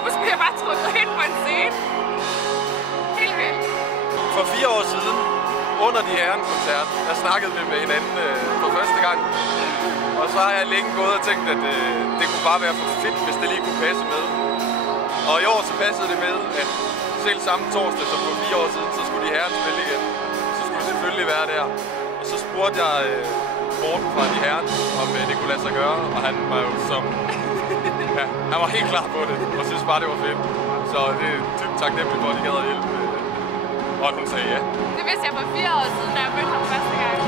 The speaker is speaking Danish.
lige pludselig bliver jeg bare trukket ind på en scene. Helt vildt. For 4 år siden, under de herren-koncert, der snakkede vi med hinanden for første gang. Og så har jeg længe gået og tænkt, at det kunne bare være for fedt, hvis det lige kunne passe med. Og i år så passede det med, at selv samme torsdag som for 4 år siden, så skulle de herren spille igen. Så skulle det selvfølgelig være der. Og så spurgte jeg Morten fra de herren, om det kunne lade sig gøre. Og han var jo som... Ja, han var helt klar på det, og synes bare, det var fedt. Så det er dybt taknemmelig for, at de gad at hjælpe. Og at hun sagde ja. Det vidste jeg for 4 år siden, da jeg mødte ham første gang.